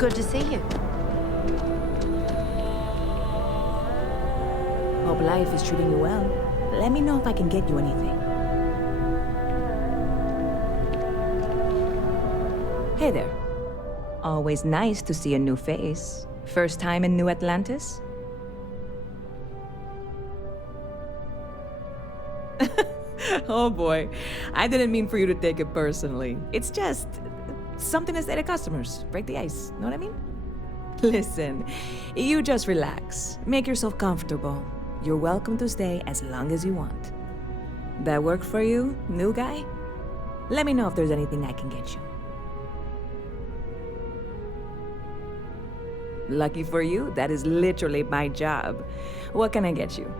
Good to see you. Hope life is treating you well. Let me know if I can get you anything. Hey there. Always nice to see a new face. First time in New Atlantis? Oh boy, I didn't mean for you to take it personally. It's just something to say to customers. Break the ice, know what I mean? Listen, you just relax. Make yourself comfortable. You're welcome to stay as long as you want. That work for you, new guy? Let me know if there's anything I can get you. Lucky for you, that is literally my job. What can I get you?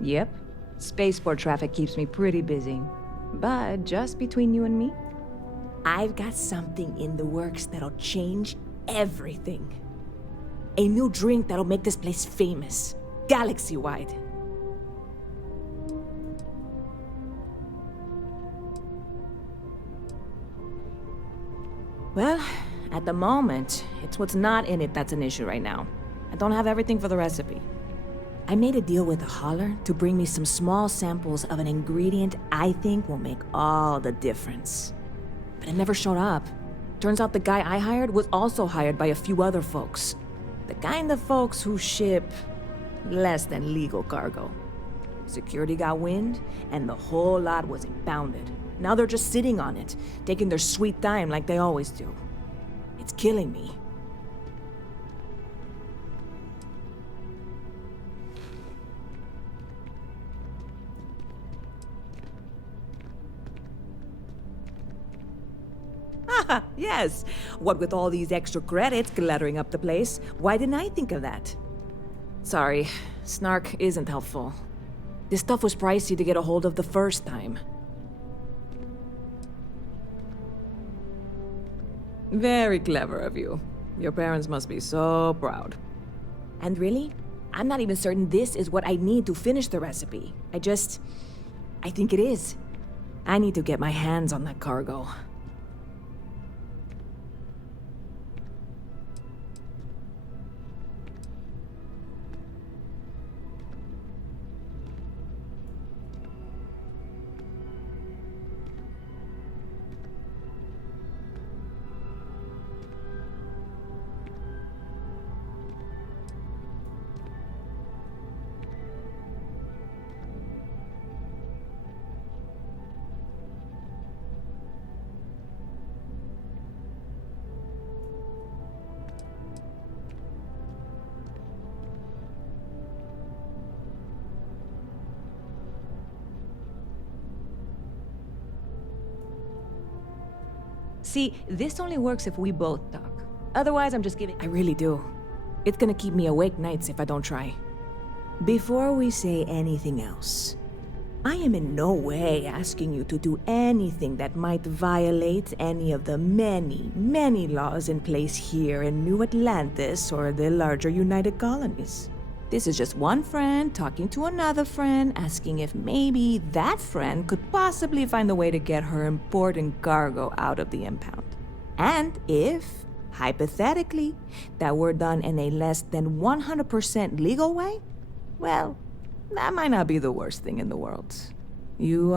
Yep. Spaceport traffic keeps me pretty busy. But just between you and me, I've got something in the works that'll change everything. A new drink that'll make this place famous, galaxy-wide. Well, at the moment, it's what's not in it that's an issue right now. I don't have everything for the recipe. I made a deal with a hauler to bring me some small samples of an ingredient I think will make all the difference. But it never showed up. Turns out the guy I hired was also hired by a few other folks. The kind of folks who ship less than legal cargo. Security got wind, and the whole lot was impounded. Now they're just sitting on it, taking their sweet time like they always do. It's killing me. Yes. What with all these extra credits cluttering up the place, why didn't I think of that? Sorry, snark isn't helpful. This stuff was pricey to get a hold of the first time. Very clever of you. Your parents must be so proud. And really, I'm not even certain this is what I need to finish the recipe. I think it is. I need to get my hands on that cargo. See, this only works if we both talk. Otherwise, I'm just giving... I really do. It's gonna keep me awake nights if I don't try. Before we say anything else, I am in no way asking you to do anything that might violate any of the many, many laws in place here in New Atlantis or the larger United Colonies. This is just one friend talking to another friend, asking if maybe that friend could possibly find a way to get her important cargo out of the impound. And if, hypothetically, that were done in a less than 100% legal way, Well, that might not be the worst thing in the world. You,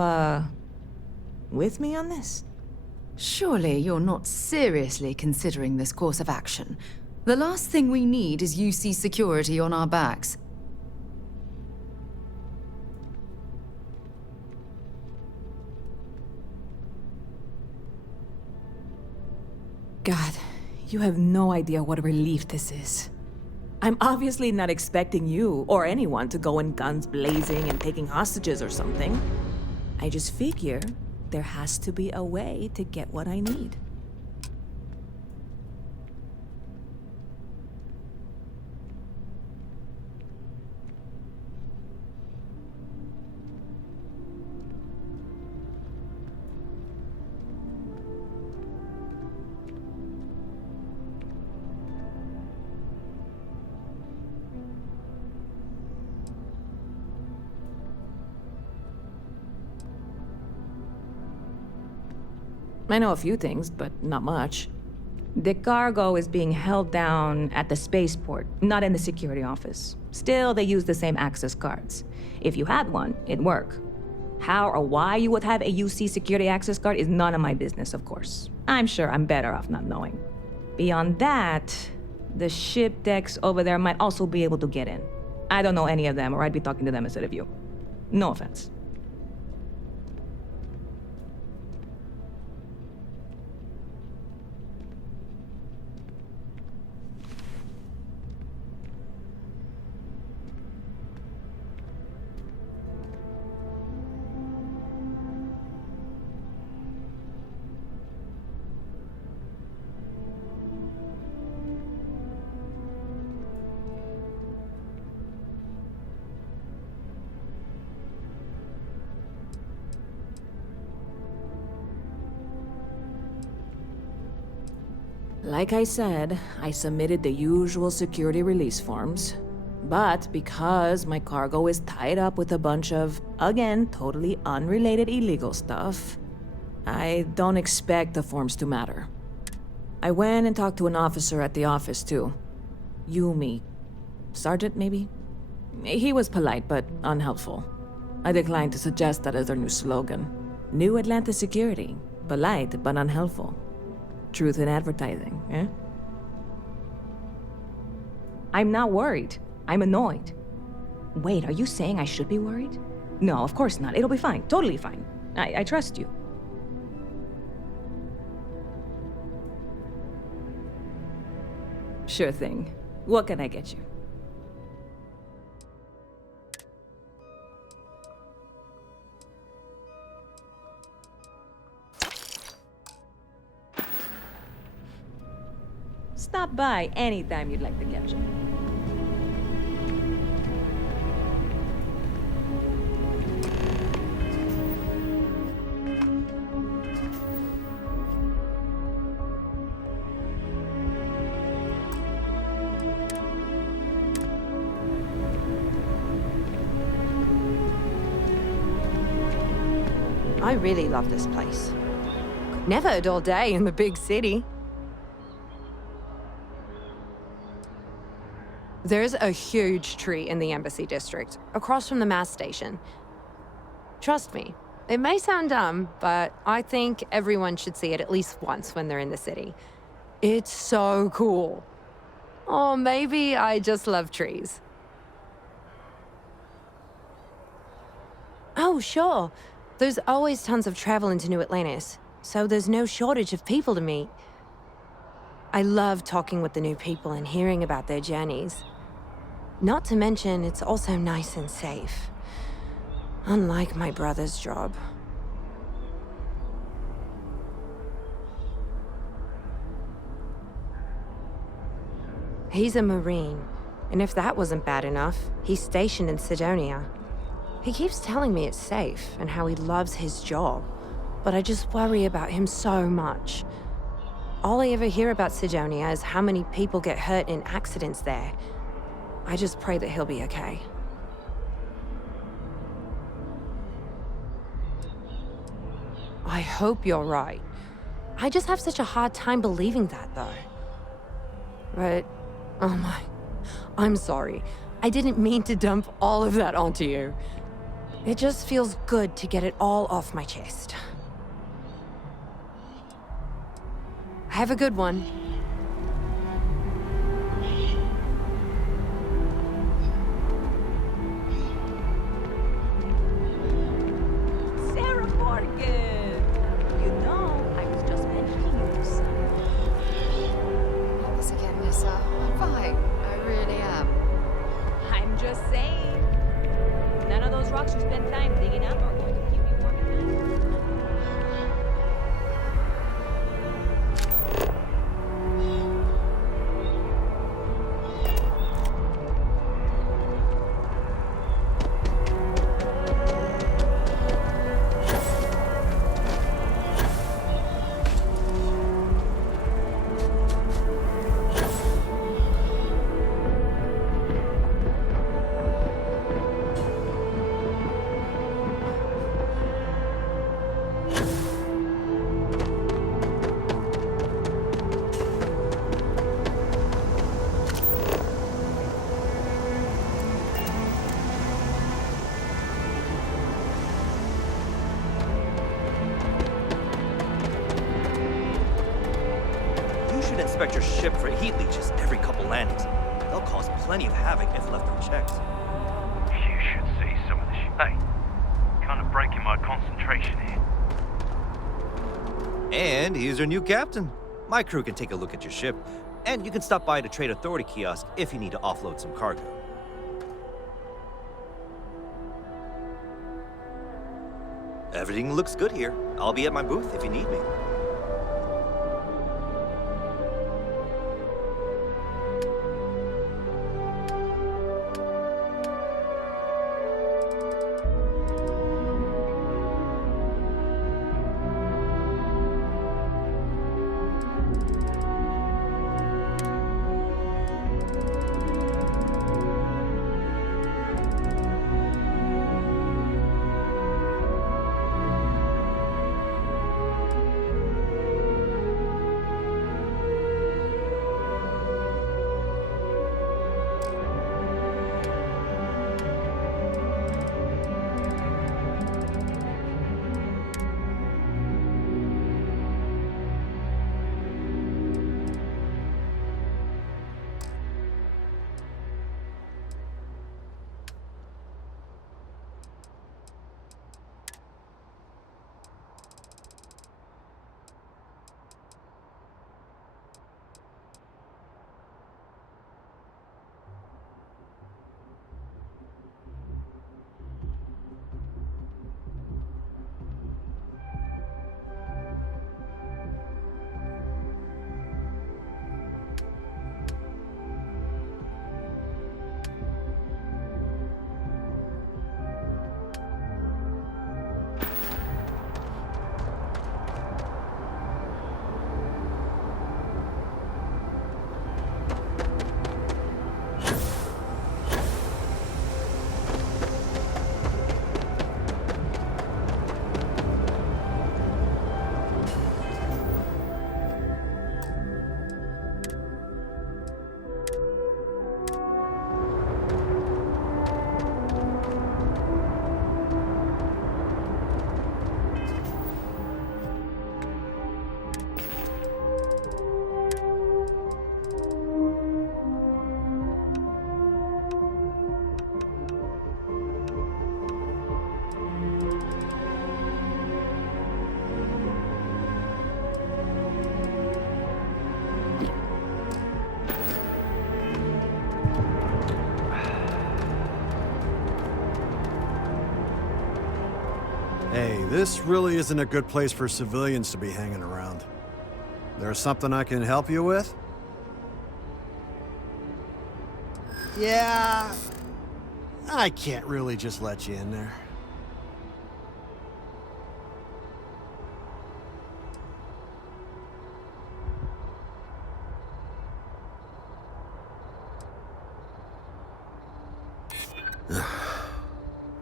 with me on this? Surely you're not seriously considering this course of action. The last thing we need is UC security on our backs. God, you have no idea what a relief this is. I'm obviously not expecting you or anyone to go in guns blazing and taking hostages or something. I just figure there has to be a way to get what I need. I know a few things, but not much. The cargo is being held down at the spaceport, not in the security office. Still, they use the same access cards. If you had one, it'd work. How or why you would have a UC security access card is none of my business, of course. I'm sure I'm better off not knowing. Beyond that, the ship decks over there might also be able to get in. I don't know any of them, or I'd be talking to them instead of you. No offense. Like I said, I submitted the usual security release forms. But because my cargo is tied up with a bunch of, again, totally unrelated illegal stuff, I don't expect the forms to matter. I went and talked to an officer at the office, too. Yumi. Sergeant, maybe? He was polite, but unhelpful. I declined to suggest that as their new slogan. New Atlanta Security. Polite, but unhelpful. Truth in advertising, eh? I'm not worried. I'm annoyed. Wait, are you saying I should be worried? No, of course not. It'll be fine. Totally fine. I trust you. Sure thing. What can I get you? Stop by anytime you'd like to catch up. I really love this place. Could never a dull day in the big city. There's a huge tree in the Embassy District, across from the mass station. Trust me, it may sound dumb, but I think everyone should see it at least once when they're in the city. It's so cool. Or maybe I just love trees. Oh, sure. There's always tons of travel into New Atlantis, so there's no shortage of people to meet. I love talking with the new people and hearing about their journeys. Not to mention, it's also nice and safe. Unlike my brother's job. He's a Marine, and if that wasn't bad enough, he's stationed in Sidonia. He keeps telling me it's safe and how he loves his job, but I just worry about him so much. All I ever hear about Sidonia is how many people get hurt in accidents there. I just pray that he'll be okay. I hope you're right. I just have such a hard time believing that, though. But, oh my, I'm sorry. I didn't mean to dump all of that onto you. It just feels good to get it all off my chest. Have a good one. Sarah Morgan! You know, I was just mentioning you to someone. Not this again, Nissa. I'm fine. I really am. I'm just saying. None of those rocks you spend time digging up are going to keep you warm at night. You should inspect your ship for heat leeches every couple landings. They'll cause plenty of havoc if left unchecked. You should see some of the Hey, kind of breaking my concentration here. And here's your new captain. My crew can take a look at your ship, and you can stop by the Trade Authority kiosk if you need to offload some cargo. Everything looks good here. I'll be at my booth if you need me. Hey, this really isn't a good place for civilians to be hanging around. There's something I can help you with? Yeah, I can't really just let you in there.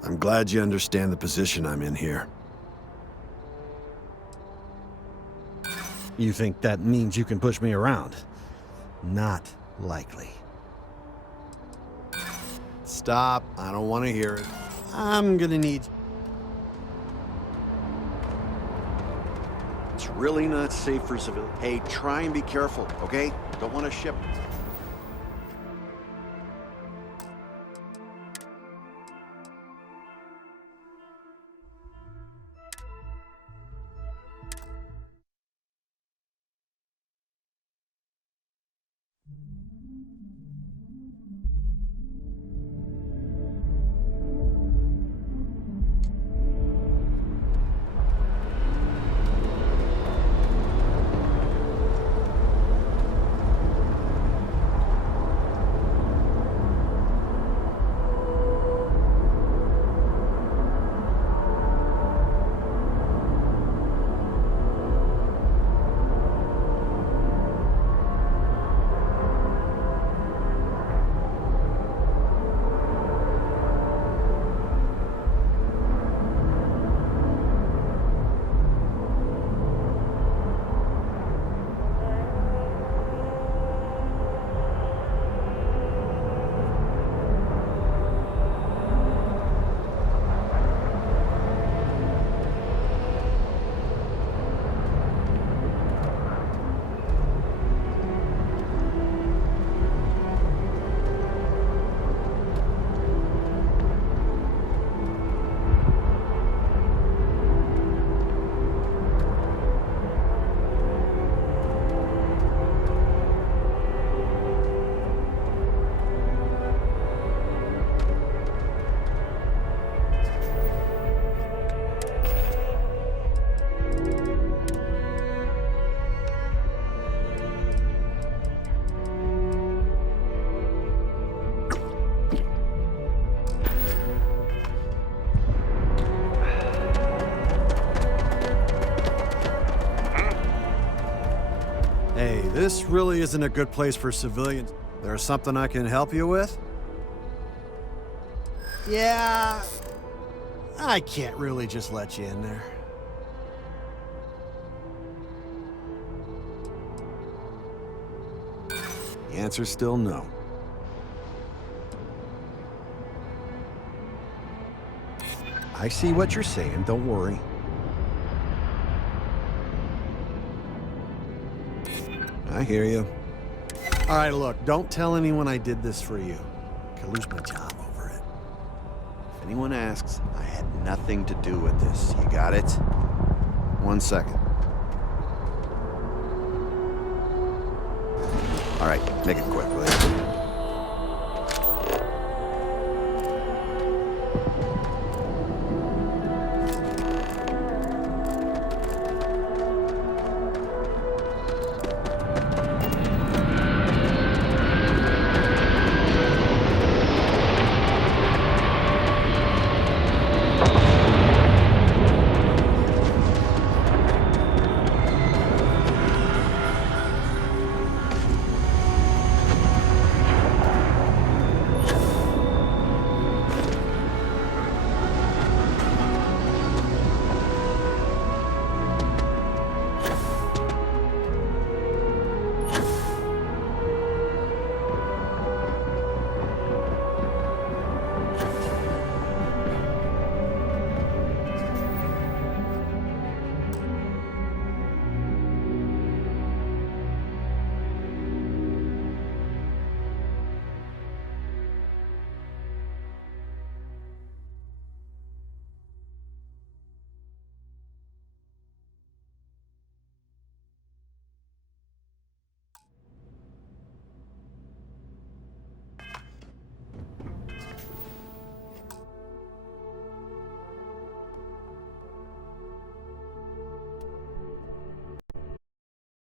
I'm glad you understand the position I'm in here. You think that means you can push me around? Not likely. Stop. I don't want to hear it. I'm gonna need... It's really not safe for civilians. Hey, try and be careful, okay? Don't want to ship... Hey, this really isn't a good place for civilians. There's something I can help you with? Yeah... I can't really just let you in there. The answer's still no. I see what you're saying, don't worry. I hear you. All right, look, don't tell anyone I did this for you. I could lose my job over it. If anyone asks, I had nothing to do with this. You got it? 1 second. All right, make it quick, will you?